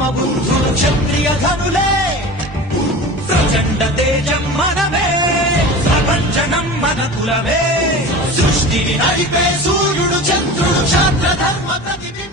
సమబుద్ధులు క్షత్రియ ధనులే ప్రచండ తేజం మనమే ప్రపంచనం మన కులమే సృష్టిని నడిపే సూర్యుడు చంద్రుడు క్షాత్ర ధర్మ ప్రతిభ